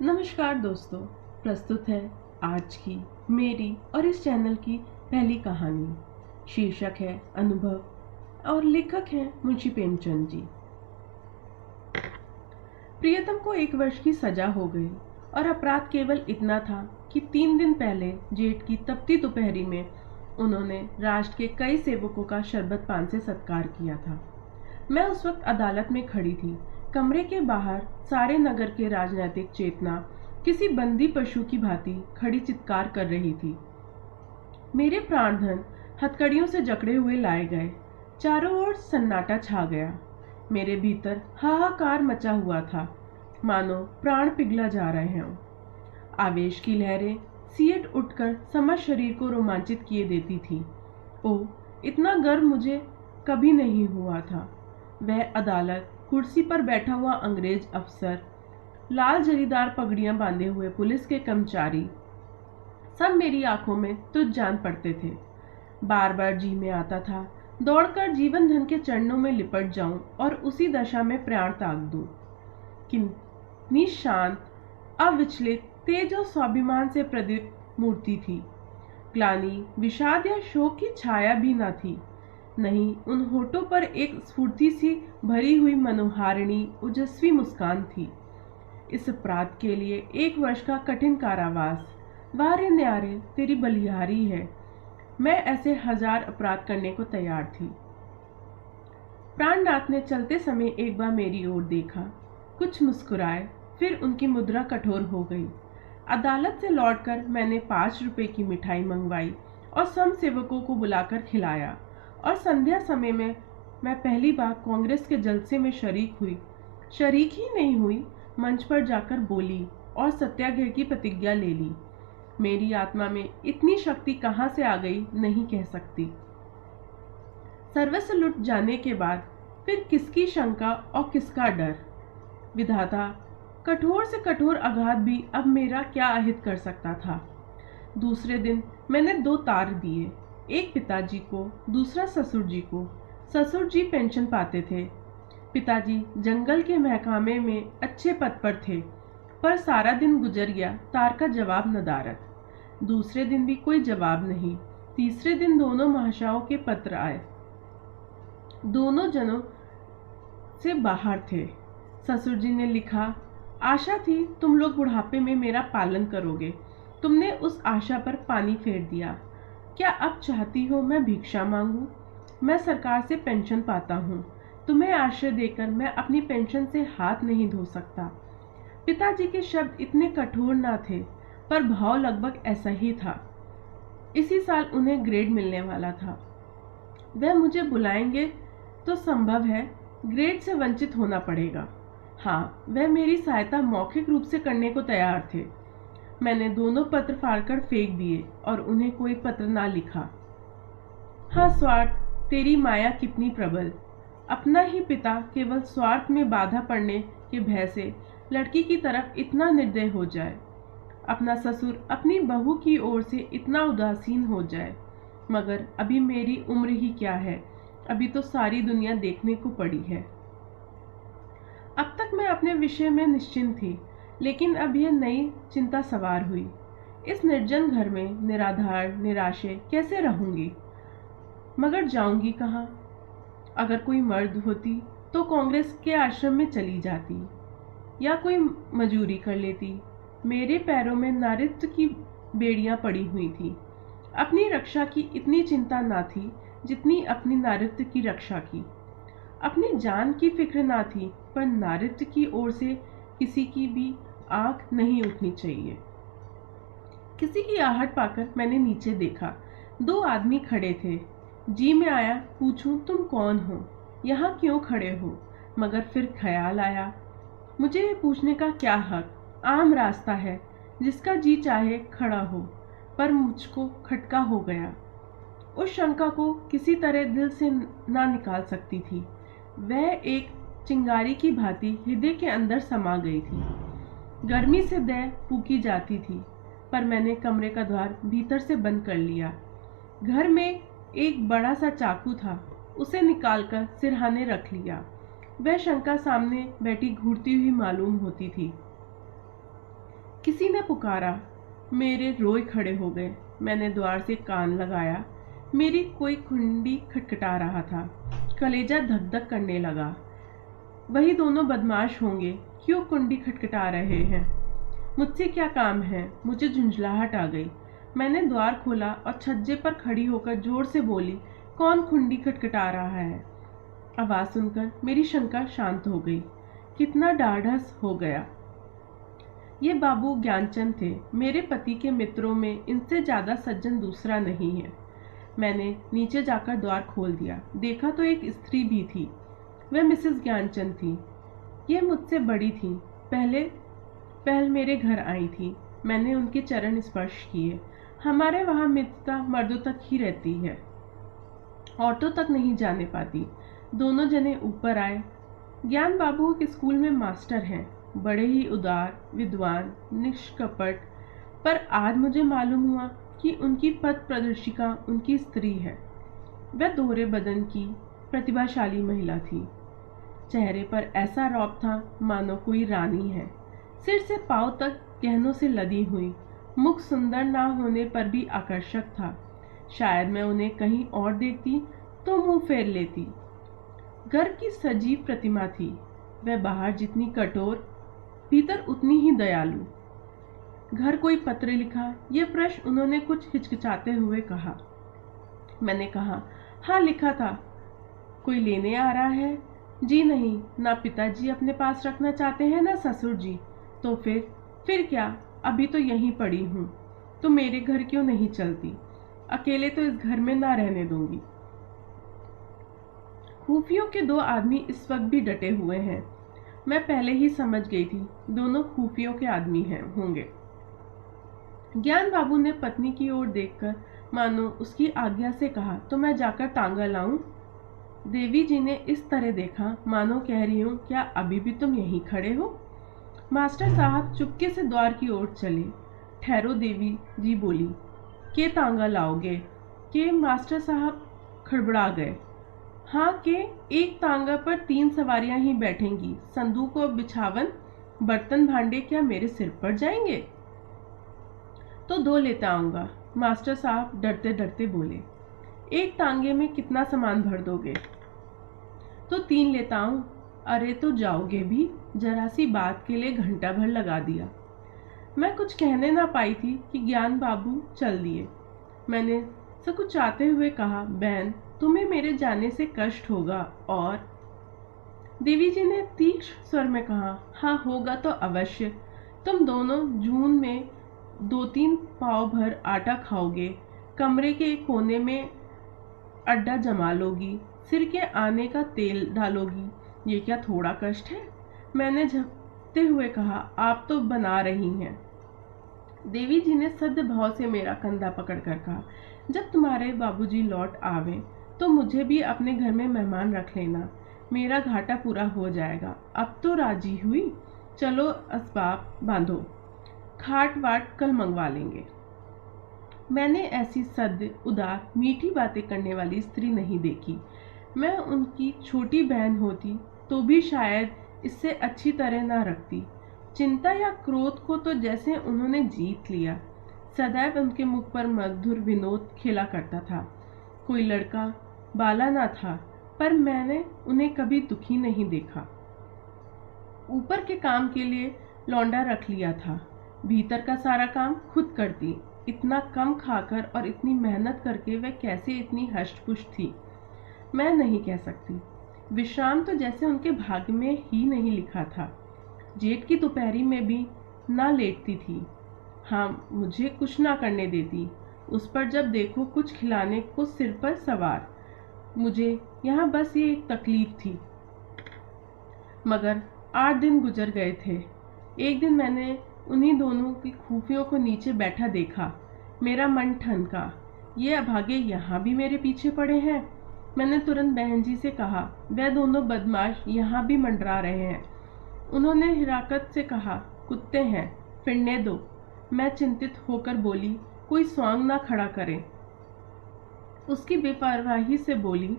नमस्कार दोस्तों, प्रस्तुत है आज की मेरी और इस चैनल की पहली कहानी। शीर्षक है अनुभव और लेखक हैं मुंशी प्रेमचंद जी। प्रियतम को 1 वर्ष की सजा हो गई और अपराध केवल इतना था कि 3 दिन पहले जेठ की तपती दोपहरी में उन्होंने राष्ट्र के कई सेवकों का शरबत पान से सत्कार किया था। मैं उस वक्त अदालत में खड़ी थी। कमरे के बाहर सारे नगर के राजनीतिक चेतना किसी बंदी पशु की भांति खड़ी चित्कार कर रही थी। मेरे प्राणधन हथकड़ियों से जकड़े हुए लाए गए। चारों ओर सन्नाटा छा गया। मेरे भीतर हाहाकार मचा हुआ था, मानो प्राण पिघला जा रहे हों। आवेश की लहरें सियट उठकर समस्त शरीर को रोमांचित किए देती थी। ओह, इतना गर्व मुझे कभी नहीं हुआ था। वह अदालत, कुर्सी पर बैठा हुआ अंग्रेज अफसर, लाल जरीदार पगड़ियां बांधे हुए पुलिस के कर्मचारी, सब मेरी आंखों में तुझ जान पड़ते थे। बार बार जी में आता था दौड़कर जीवन धन के चरणों में लिपट जाऊं और उसी दशा में प्राण त्याग दूं। कितनी शांत, अविचलित, तेज और स्वाभिमान से प्रदीप्त मूर्ति थी। ग्लानि, विषाद या शोक की छाया भी न थी। नहीं, उन होठों पर एक स्फूर्ति सी भरी हुई मनोहारिणी ओजस्वी मुस्कान थी। इस अपराध के लिए 1 वर्ष का कठिन कारावास, वारे न्यारे तेरी बलिहारी है। मैं ऐसे 1000 अपराध करने को तैयार थी। प्राणनाथ ने चलते समय एक बार मेरी ओर देखा, कुछ मुस्कुराए, फिर उनकी मुद्रा कठोर हो गई। अदालत से लौटकर मैंने 5 रुपए की मिठाई मंगवाई और सम सेवकों को बुलाकर खिलाया। और संध्या समय में मैं पहली बार कांग्रेस के जलसे में शरीक ही नहीं हुई, मंच पर जाकर बोली और सत्याग्रह की प्रतिज्ञा ले ली। मेरी आत्मा में इतनी शक्ति कहाँ से आ गई नहीं कह सकती। सर्वस्व लुट जाने के बाद फिर किसकी शंका और किसका डर। विधाता, कठोर से कठोर आघात भी अब मेरा क्या अहित कर सकता था। दूसरे दिन मैंने 2 तार दिए, एक पिताजी को, दूसरा ससुर जी को। ससुर जी पेंशन पाते थे। पिताजी जंगल के महकमे में अच्छे पद पर थे, पर सारा दिन गुजर गया तार का जवाब नदारद। दूसरे दिन भी कोई जवाब नहीं। तीसरे दिन दोनों महाशयों के पत्र आए। दोनों जनों से बाहर थे। ससुर जी ने लिखा, आशा थी तुम लोग बुढ़ापे में मेरा पालन करोगे। तुमने उस आशा पर पानी फेर दिया। क्या अब चाहती हो मैं भिक्षा मांगूं? मैं सरकार से पेंशन पाता हूँ। तुम्हें आश्रय देकर मैं अपनी पेंशन से हाथ नहीं धो सकता। पिताजी के शब्द इतने कठोर ना थे, पर भाव लगभग ऐसा ही था। इसी साल उन्हें ग्रेड मिलने वाला था। वह मुझे बुलाएंगे तो संभव है ग्रेड से वंचित होना पड़ेगा। हाँ, वह मेरी सहायता मौखिक रूप से करने को तैयार थे। मैंने दोनों पत्र फाड़कर फेंक दिए और उन्हें कोई पत्र ना लिखा। हाँ स्वार्थ, तेरी माया कितनी प्रबल। अपना ही पिता केवल स्वार्थ में बाधा पड़ने के भय से लड़की की तरफ इतना निर्दय हो जाए, अपना ससुर अपनी बहू की ओर से इतना उदासीन हो जाए। मगर अभी मेरी उम्र ही क्या है, अभी तो सारी दुनिया देखने को पड़ी है। अब तक मैं अपने विषय में निश्चिंत थी, लेकिन अब यह नई चिंता सवार हुई। इस निर्जन घर में निराधार निराशे कैसे रहूंगी? मगर जाऊंगी कहाँ? अगर कोई मर्द होती तो कांग्रेस के आश्रम में चली जाती या कोई मजूरी कर लेती। मेरे पैरों में नारित्व की बेड़ियां पड़ी हुई थी। अपनी रक्षा की इतनी चिंता ना थी जितनी अपनी नारित्व की रक्षा की। अपनी जान की फिक्र ना थी, पर नारित्व की ओर से किसी की भी आंख नहीं उठनी चाहिए। किसी की आहट पाकर मैंने नीचे देखा। 2 आदमी खड़े थे। जी में आया पूछूं तुम कौन हो, यहाँ क्यों खड़े हो? मगर फिर ख्याल आया, मुझे ये पूछने का क्या हक? आम रास्ता है, जिसका जी चाहे खड़ा हो। पर मुझको खटका हो गया। उस शंका को किसी तरह दिल से ना निकाल सकती थी। वह एक चिंगारी की भांति हृदय के अंदर समा गई थी। गर्मी से देह फूकी जाती थी, पर मैंने कमरे का द्वार भीतर से बंद कर लिया। घर में एक बड़ा सा चाकू था, उसे निकालकर सिरहाने रख लिया। वह शंका सामने बैठी घूरती हुई मालूम होती थी। किसी ने पुकारा। मेरे रोए खड़े हो गए। मैंने द्वार से कान लगाया। मेरी कोई कुंडी खटखटा रहा था। कलेजा धक धक करने लगा। वही दोनों बदमाश होंगे, क्यों कुंडी खटखटा रहे हैं? मुझसे क्या काम है? मुझे झुंझलाहट आ गई। मैंने द्वार खोला और छज्जे पर खड़ी होकर जोर से बोली, कौन कुंडी खटखटा रहा है? आवाज सुनकर मेरी शंका शांत हो गई। कितना ढाढ़स हो गया। ये बाबू ज्ञानचंद थे। मेरे पति के मित्रों में इनसे ज्यादा सज्जन दूसरा नहीं है। मैंने नीचे जाकर द्वार खोल दिया। देखा तो एक स्त्री भी थी। वह मिसेस ज्ञानचंद थी। ये मुझसे बड़ी थी। पहल मेरे घर आई थी। मैंने उनके चरण स्पर्श किए। हमारे वहाँ मित्रता मर्दों तक ही रहती है, औरतों तक नहीं जाने पाती। दोनों जने ऊपर आए। ज्ञान बाबू के स्कूल में मास्टर हैं, बड़े ही उदार, विद्वान, निष्कपट। पर आज मुझे मालूम हुआ कि उनकी पथ प्रदर्शिका उनकी स्त्री है। वह दोहरे बदन की प्रतिभाशाली महिला थी। चेहरे पर ऐसा रौब था मानो कोई रानी है। सिर से पांव तक गहनों से लदी हुई। मुख सुंदर ना होने पर भी आकर्षक था। शायद मैं उन्हें कहीं और देखती तो मुंह फेर लेती। घर की सजीव प्रतिमा थी। वह बाहर जितनी कठोर, भीतर उतनी ही दयालु। घर कोई पत्र लिखा? ये प्रश्न उन्होंने कुछ हिचकिचाते हुए कहा। मैंने कहा, हाँ लिखा था। कोई लेने आ रहा है? जी नहीं, ना पिताजी अपने पास रखना चाहते हैं ना ससुर जी। तो फिर क्या? अभी तो यहीं पड़ी हूँ। तो मेरे घर क्यों नहीं चलती? अकेले तो इस घर में ना रहने दूंगी। खूफियों के दो आदमी इस वक्त भी डटे हुए हैं। मैं पहले ही समझ गई थी, दोनों खूफियों के आदमी होंगे। ज्ञान बाबू ने पत्नी की ओर देखकर मानो उसकी आज्ञा से कहा, तो मैं जाकर तांगा लाऊं? देवी जी ने इस तरह देखा मानो कह रही हूं, क्या अभी भी तुम यहीं खड़े हो? मास्टर साहब चुपके से द्वार की ओर चले। ठहरो, देवी जी बोली। के तांगा लाओगे? के मास्टर साहब खड़बड़ा गए। हाँ के एक तांगा पर 3 सवारियां ही बैठेंगी। संदूक और बिछावन, बर्तन भांडे क्या मेरे सिर पर जाएंगे? तो 2 लेता आऊंगा। मास्टर साहब डरते डरते बोले। एक तांगे में कितना सामान भर दोगे? तो 3 लेता आऊं। अरे तो जाओगे भी? जरा सी बात के लिए घंटा भर लगा दिया। मैं कुछ कहने ना पाई थी कि ज्ञान बाबू चल दिए। मैंने सकुचाते हुए कहा, बहन तुम्हें मेरे जाने से कष्ट होगा। और देवी जी ने तीक्ष्ण स्वर में कहा, हाँ होगा तो अवश्य। तुम दोनों जून में 2-3 पाव भर आटा खाओगे, कमरे के कोने में अड्डा जमा लोगी, सिर के आने का तेल डालोगी। ये क्या थोड़ा कष्ट है? मैंने झपकते हुए कहा, आप तो बना रही हैं। देवी जी ने सद्य भाव से मेरा कंधा पकड़कर कहा, जब तुम्हारे बाबूजी लौट आवे तो मुझे भी अपने घर में मेहमान रख लेना। मेरा घाटा पूरा हो जाएगा। अब तो राजी हुई। चलो असबाब बांधो, खाट वाट कल मंगवा लेंगे। मैंने ऐसी सद्य, उदार, मीठी बातें करने वाली स्त्री नहीं देखी। मैं उनकी छोटी बहन होती तो भी शायद इससे अच्छी तरह ना रखती। चिंता या क्रोध को तो जैसे उन्होंने जीत लिया। सदैव उनके मुख पर मधुर विनोद खेला करता था। कोई लड़का बाला ना था, पर मैंने उन्हें कभी दुखी नहीं देखा। ऊपर के काम के लिए लौंडा रख लिया था, भीतर का सारा काम खुद करती। इतना कम खाकर और इतनी मेहनत करके वह कैसे इतनी हष्ट-पुष्ट थी, मैं नहीं कह सकती। विश्राम तो जैसे उनके भाग्य में ही नहीं लिखा था। जेठ की दोपहरी में भी ना लेटती थी। हाँ, मुझे कुछ ना करने देती। उस पर जब देखो कुछ खिलाने को सिर पर सवार। मुझे यहाँ बस ये एक तकलीफ थी। मगर 8 दिन गुजर गए थे। एक दिन मैंने उन्हीं दोनों की खूफियों को नीचे बैठा देखा। मेरा मन ठनका। ये अभागे यहाँ भी मेरे पीछे पड़े हैं। मैंने तुरंत बहन जी से कहा, वह दोनों बदमाश यहाँ भी मंडरा रहे हैं। उन्होंने हिराकत से कहा, कुत्ते हैं, फिरने दो। मैं चिंतित होकर बोली, कोई स्वांग ना खड़ा करे। उसकी बेपरवाही से बोली,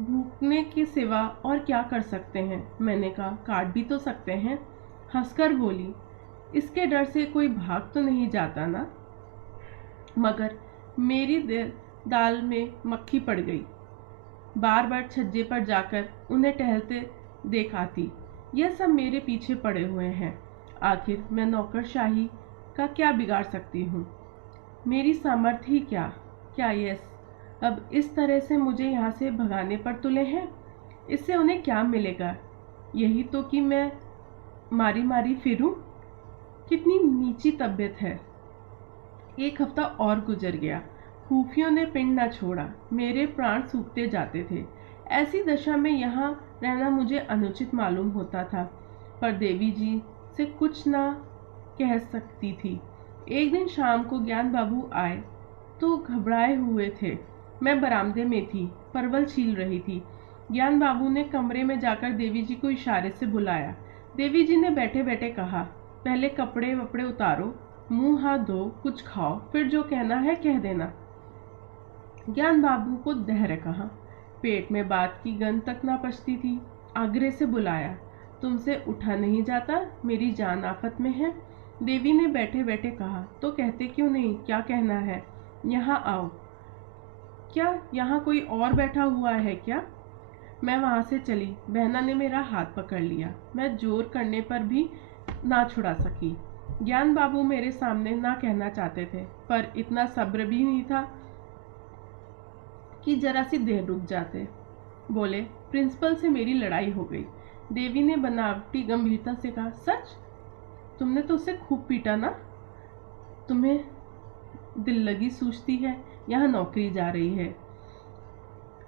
भूखने के सिवा और क्या कर सकते हैं? मैंने कहा, काट भी तो सकते हैं। हंसकर बोली, इसके डर से कोई भाग तो नहीं जाता ना। मगर मेरी दाल में मक्खी पड़ गई। बार बार छज्जे पर जाकर उन्हें टहलते देख आती। यह सब मेरे पीछे पड़े हुए हैं। आखिर मैं नौकरशाही का क्या बिगाड़ सकती हूँ? मेरी सामर्थ्य ही क्या ये अब इस तरह से मुझे यहाँ से भगाने पर तुले हैं? इससे उन्हें क्या मिलेगा? यही तो कि मैं मारी मारी फिरूं। कितनी नीची तबीयत है। एक हफ्ता और गुजर गया। खूफियों ने पिंड न छोड़ा। मेरे प्राण सूखते जाते थे। ऐसी दशा में यहाँ रहना मुझे अनुचित मालूम होता था, पर देवी जी से कुछ ना कह सकती थी। एक दिन शाम को ज्ञान बाबू आए तो घबराए हुए थे। मैं बरामदे में थी, परवल छील रही थी। ज्ञान बाबू ने कमरे में जाकर देवी जी को इशारे से बुलाया। देवी जी ने बैठे बैठे कहा, पहले कपड़े वपड़े उतारो, मुंह हाथ धो, कुछ खाओ, फिर जो कहना है कह देना। ज्ञान बाबू को धैर्य कहा। पेट में बात की गंध तक ना पचती थी। आग्रह से बुलाया, तुमसे उठा नहीं जाता, मेरी जान आफत में है। देवी ने बैठे बैठे कहा, तो कहते क्यों नहीं, क्या कहना है? यहाँ आओ। क्या यहाँ कोई और बैठा हुआ है क्या? मैं वहां से चली। बहना ने मेरा हाथ पकड़ लिया। मैं जोर करने पर भी ना छुड़ा सकी। ज्ञान बाबू मेरे सामने ना कहना चाहते थे, पर इतना सब्र भी नहीं था कि जरा सी देर रुक जाते। बोले, प्रिंसिपल से मेरी लड़ाई हो गई। देवी ने बनावटी गंभीरता से कहा, सच? तुमने तो उसे खूब पीटा ना? तुम्हें दिल लगी सूझती है, यहाँ नौकरी जा रही है।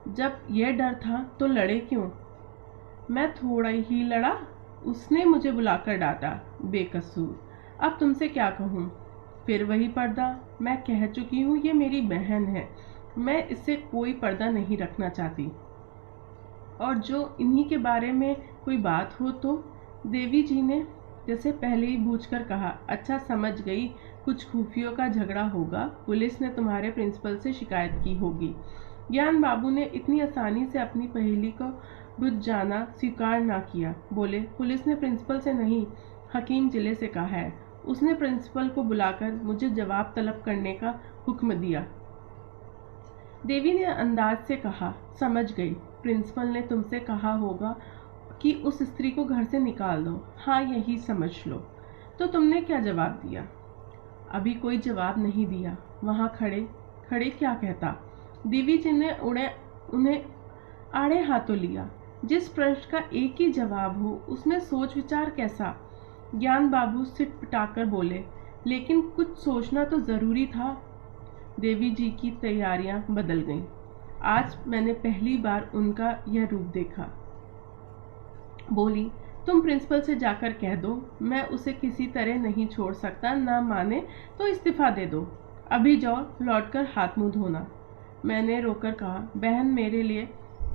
जब यह डर था तो लड़े क्यों? मैं थोड़ा ही लड़ा। उसने मुझे बुलाकर डांटा, बेकसूर। अब तुमसे क्या कहूँ? फिर वही पर्दा। मैं कह चुकी हूँ, ये मेरी बहन है, मैं इससे कोई पर्दा नहीं रखना चाहती। और जो इन्हीं के बारे में कोई बात हो तो? देवी जी ने जैसे पहले ही बूझकर कहा, अच्छा समझ गई, कुछ खुफियों का झगड़ा होगा, पुलिस ने तुम्हारे प्रिंसिपल से शिकायत की होगी। ज्ञान बाबू ने इतनी आसानी से अपनी पहेली को बुझ जाना स्वीकार ना किया। बोले, पुलिस ने प्रिंसिपल से नहीं, हकीम जिले से कहा है। उसने प्रिंसिपल को बुलाकर मुझे जवाब तलब करने का हुक्म दिया। देवी ने अंदाज से कहा, समझ गई, प्रिंसिपल ने तुमसे कहा होगा कि उस स्त्री को घर से निकाल दो। हाँ, यही समझ लो। तो तुमने क्या जवाब दिया? अभी कोई जवाब नहीं दिया। वहाँ खड़े खड़े क्या कहता? देवी जी ने उन्हें आड़े हाथों लिया। जिस प्रश्न का एक ही जवाब हो, उसमें सोच विचार कैसा? ज्ञान बाबू सिट पिटाकर बोले, लेकिन कुछ सोचना तो जरूरी था। देवी जी की तैयारियां बदल गईं। आज मैंने पहली बार उनका यह रूप देखा। बोली, तुम प्रिंसिपल से जाकर कह दो, मैं उसे किसी तरह नहीं छोड़ सकता, ना माने तो इस्तीफा दे दो। अभी जाओ, लौटकर हाथ मुंह धोना। मैंने रोकर कहा, बहन मेरे लिए।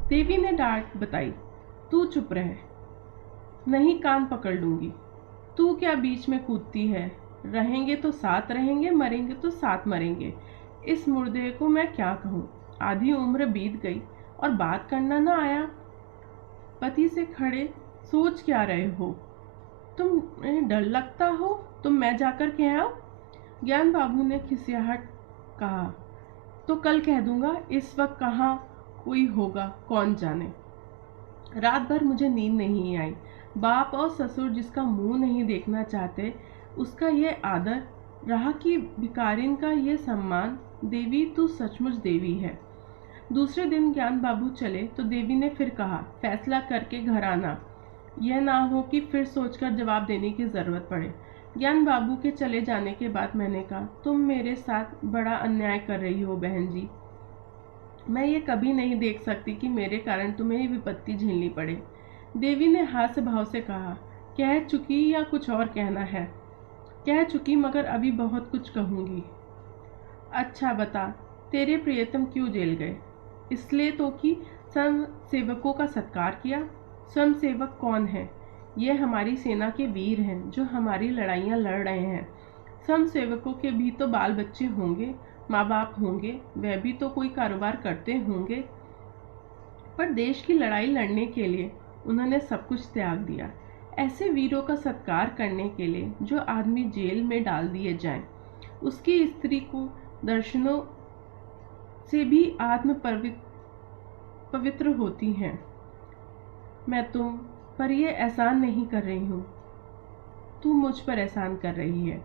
देवी ने डांट बताई, तू चुप रह, नहीं कान पकड़ लूंगी। तू क्या बीच में कूदती है? रहेंगे तो साथ रहेंगे, मरेंगे तो साथ मरेंगे। इस मुर्दे को मैं क्या कहूँ? आधी उम्र बीत गई और बात करना ना आया। पति से खड़े सोच क्या रहे हो? तुम्हें डर लगता हो तो मैं जाकर कह आऊं? ज्ञान बाबू ने खिसियाहट कहा, तो कल कह दूंगा, इस वक्त कहाँ कोई होगा, कौन जाने। रात भर मुझे नींद नहीं आई। बाप और ससुर जिसका मुंह नहीं देखना चाहते, उसका ये आदर रहा कि भिखारिन का ये सम्मान। देवी तू सचमुच देवी है। दूसरे दिन ज्ञान बाबू चले तो देवी ने फिर कहा, फैसला करके घर आना, यह ना हो कि फिर सोचकर जवाब देने की जरूरत पड़े। ज्ञान बाबू के चले जाने के बाद मैंने कहा, तुम मेरे साथ बड़ा अन्याय कर रही हो बहन जी। मैं ये कभी नहीं देख सकती कि मेरे कारण तुम्हें विपत्ति झेलनी पड़े। देवी ने हास्य भाव से कहा, कह चुकी या कुछ और कहना है? कह चुकी, मगर अभी बहुत कुछ कहूँगी। अच्छा बता, तेरे प्रियतम क्यों जेल गए? इसलिए तो कि स्वयं सेवकों का सत्कार किया। स्वयं सेवक कौन है? ये हमारी सेना के वीर हैं जो हमारी लड़ाइयाँ लड़ रहे हैं। स्वयं सेवकों के भी तो बाल बच्चे होंगे, माँ बाप होंगे, वह भी तो कोई कारोबार करते होंगे। पर देश की लड़ाई लड़ने के लिए उन्होंने सब कुछ त्याग दिया। ऐसे वीरों का सत्कार करने के लिए जो आदमी जेल में डाल दिए जाएं, उसकी स्त्री को दर्शनों से भी आत्म पवित्र होती हैं। मैं तुम पर यह एहसान नहीं कर रही हूँ, तू मुझ पर एहसान कर रही है।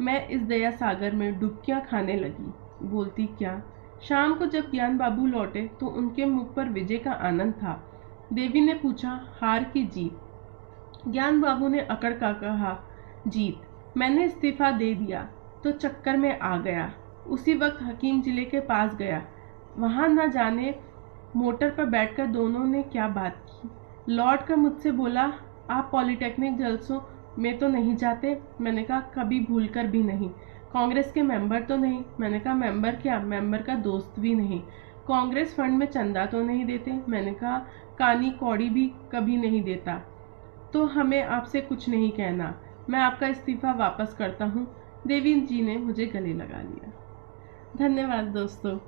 मैं इस दया सागर में डुबकियां खाने लगी। बोलती क्या। शाम को जब ज्ञान बाबू लौटे तो उनके मुख पर विजय का आनंद था। देवी ने पूछा, हार की जीत? ज्ञान बाबू ने अकड़ कर कहा, जीत। मैंने इस्तीफा दे दिया तो चक्कर में आ गया। उसी वक्त हकीम जिले के पास गया। वहां न जाने मोटर पर बैठकर दोनों ने क्या बात की। लौट कर मुझसे बोला, आप पॉलिटेक्निक जलसों में तो नहीं जाते? मैंने कहा, कभी भूल कर भी नहीं। कांग्रेस के मेंबर तो नहीं? मैंने कहा, मेंबर क्या, मेंबर का दोस्त भी नहीं। कांग्रेस फंड में चंदा तो नहीं देते? मैंने कहा, कानी कौड़ी भी कभी नहीं देता। तो हमें आपसे कुछ नहीं कहना, मैं आपका इस्तीफा वापस करता हूँ। देवी जी ने मुझे गले लगा लिया। धन्यवाद दोस्तों।